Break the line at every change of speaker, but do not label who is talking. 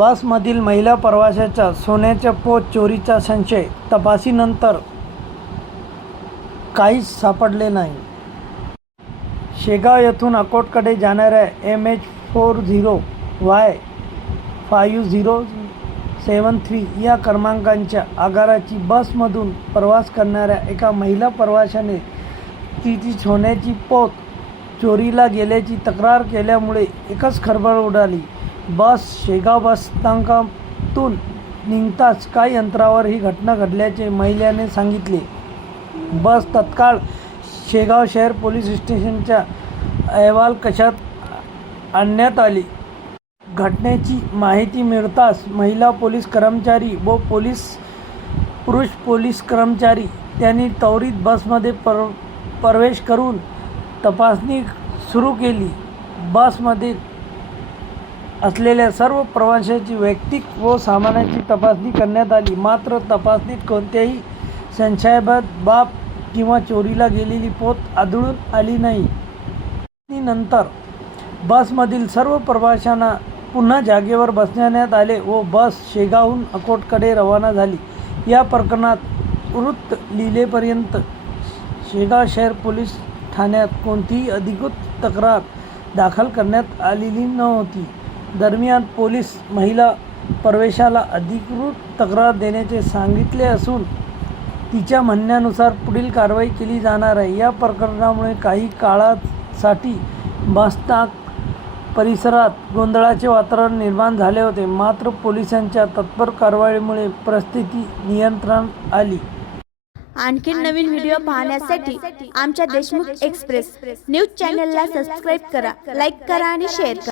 बसमधील महिला प्रवाशाचा सोन्याच्या पोत चोरीचा संशय तपासीनंतर काहीच सापडले नाही. शेगाव येथून अकोटकडे जाणाऱ्या M H four zero Y five zero seven three या क्रमांकांच्या आगाराची बसमधून प्रवास करणाऱ्या एका महिला प्रवाशाने तिची सोन्याची पोत चोरीला गेल्याची तक्रार केल्यामुळे एकच खळबळ उडाली. बस शेगाव बस स्थानकातून निघताच काही अंतरावर ही घटना घडल्याचे महिलेने सांगितले. बस तत्काळ शेगाव शहर पोलीस स्टेशनच्या अहवाल कशात आणण्यात आली? घटनेची माहिती मिळताच महिला पोलीस कर्मचारी व पोलीस पुरुष पोलीस कर्मचारी त्यांनी त्वरित बसमध्ये पर प्रवेश करून तपासणी सुरू केली. बसमध्ये असलेल्या सर्व प्रवाशांची वैयक्तिक व सामानाची तपासणी करण्यात आली. मात्र तपासणीत कोणत्याही संशयाबाद बाब किंवा चोरीला गेलेली पोत आढळून आली नाही. नंतर बसमधील सर्व प्रवाशांना पुन्हा जागेवर बसण्यात आले व बस शेगावहून अकोटकडे रवाना झाली. या प्रकरणात वृत्त लिहिलेपर्यंत शेगाव शहर पोलीस ठाण्यात कोणतीही अधिकृत तक्रार दाखल करण्यात आलेली नव्हती. दरम्यान पोलीस महिला प्रवेशाला अधिकृत तक्रार देण्याचे सांगितले असून तिच्या म्हणण्यानुसार पुढील कारवाई केली जाणार आहे. या प्रकरणामुळे काही काळासाठी बसस्थानक परिसरात गोंधळाचे वातावरण निर्माण झाले होते. मात्र पोलिसांच्या तत्पर कारवाईमुळे परिस्थिती नियंत्रणात आली.
आणखीन नवीन व्हिडिओ पाहण्यासाठी आमच्या देशमुख एक्सप्रेस न्यूज चॅनलला सबस्क्राईब करा लाईक करा आणि शेअर करा.